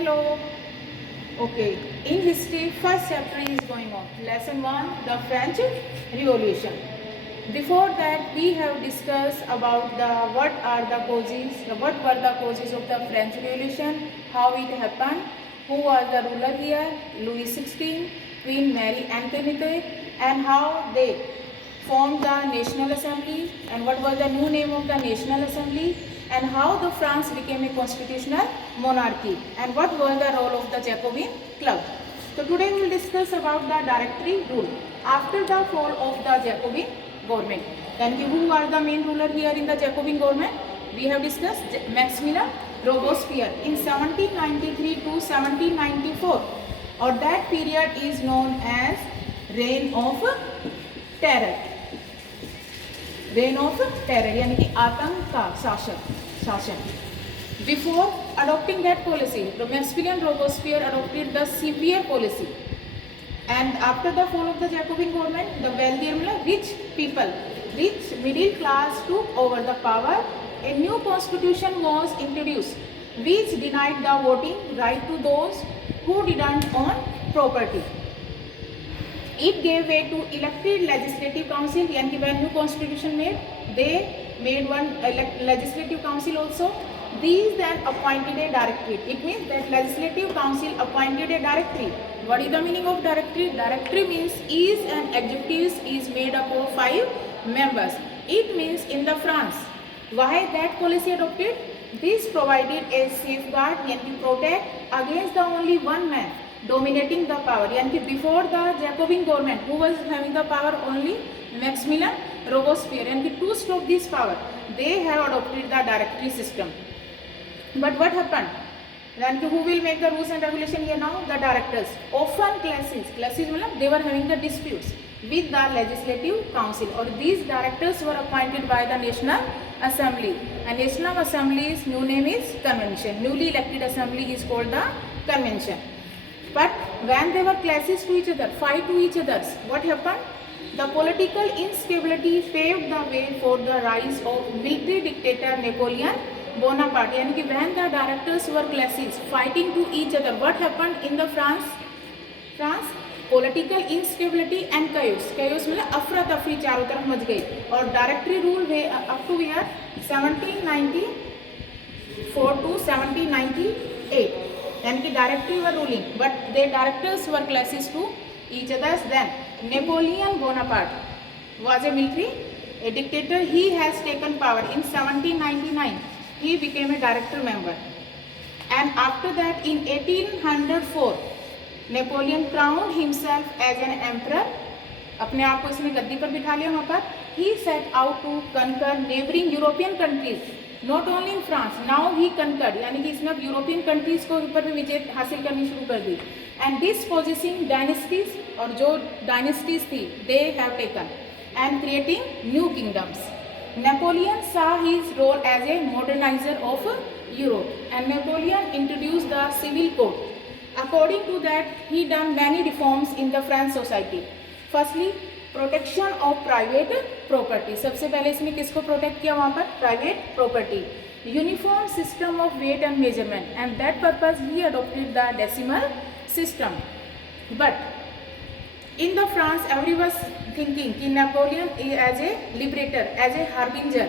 Hello. Okay. In history, first chapter is going on. Lesson 1, the French Revolution. Before that, we have discussed about what were the causes of the French Revolution, how it happened, who was the ruler here, Louis XVI, Queen Mary Antoinette, and how they formed the National Assembly, and what was the new name of the National Assembly, and how the France became a constitutional monarchy, and what was the role of the Jacobin Club. So today we will discuss about the Directory rule. After the fall of the Jacobin government, then who are the main ruler here in the Jacobin government? We have discussed Maximilien Robespierre in 1793 to 1794, or that period is known as Reign of Terror. Reign of Terror यानी कि आतंक का शासन. Before adopting that policy, the Maximilien Robespierre adopted the severe policy. And after the fall of the Jacobin government, the wealthier, rich people, rich middle class took over the power. A new constitution was introduced, which denied the voting right to those who didn't own property. It gave way to elected legislative council. यानी कि when new constitution made, they made one legislative council also. These then appointed a directorate. It means that legislative council appointed a directorate. What is the meaning of directorate? Directorate means is and executives is made up of 5 members. It means in the France. Why that policy adopted? This provided a safeguard, यानी कि protect against the only one man dominating the power. यानी कि before the Jacobin government, who was having the power? Only Maximilien Robespierre. यानी कि to stop this power, they have adopted the directory system. But what happened? यानी कि who will make the rules and regulation here now? The directors. Often classes मतलब they were having the disputes with the legislative council, or these directors were appointed by the National Assembly. And National Assembly's new name is Convention. Newly elected assembly is called the Convention. But when they were clashes to each other, fight to each other, what happened? The political instability paved the way for the rise of military dictator Napoleon Bonaparte. यानी कि when the directors were clashes, fighting to each other, what happened in the France? Political instability and chaos. Chaos मतलब अफरा तफरी चारों तरफ much गई. और directory rule up to year 1794 to 1798. यानी कि directory were ruling, but their directors were classes to each other. Then Napoleon Bonaparte was a military dictator. He has taken power in 1799. He became a director member, and after that in 1804 Napoleon crowned himself as an emperor. अपने आप को इसने गद्दी पर बिठा लिया वहाँ पर. He set out to conquer neighboring European countries. Not only in France, now he conquered, यानी कि इसने अब यूरोपियन कंट्रीज को ऊपर भी विजय हासिल करनी शुरू कर दी. एंड डिस्पोजिशिंग डायनेस्टीज, और जो डायनेस्टीज थी they have taken, and creating new kingdoms. Napoleon saw his role as a modernizer of Europe, and Napoleon introduced the civil code. According to that, he done many reforms in the French society. Firstly, protection of private property. सबसे पहले इसने किसको protect किया वहाँ पर? Private property. Uniform system of weight and measurement, and that purpose ही adopted the decimal system. But in the France every was thinking कि Napoleon as a liberator, as a harbinger.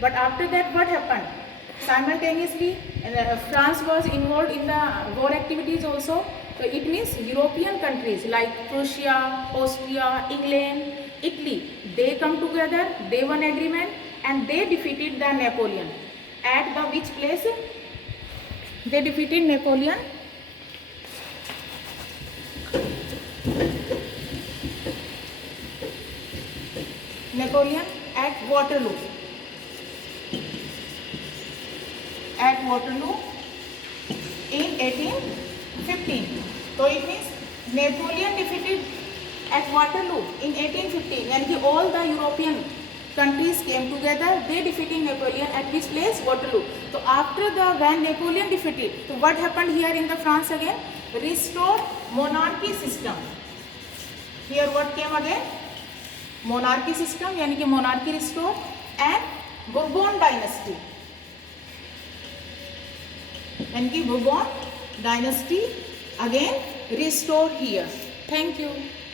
But after that what happened? Simultaneously, France was involved in the war activities also. So it means European countries like Prussia, Austria, England, Italy, they come together, they won agreement, and they defeated the Napoleon. At the which place? They defeated Napoleon at Waterloo. At Waterloo in 1815. So it means Napoleon defeated at Waterloo in 1815. यानी कि all the European countries came together, they defeating Napoleon at which place? Waterloo. So after when Napoleon defeated, so what happened here in the France again? Restored monarchy system. Here what came again? Monarchy system, यानी कि monarchy restored, and Bourbon dynasty. यानी कि Bourbon dynasty again restored here. Thank you.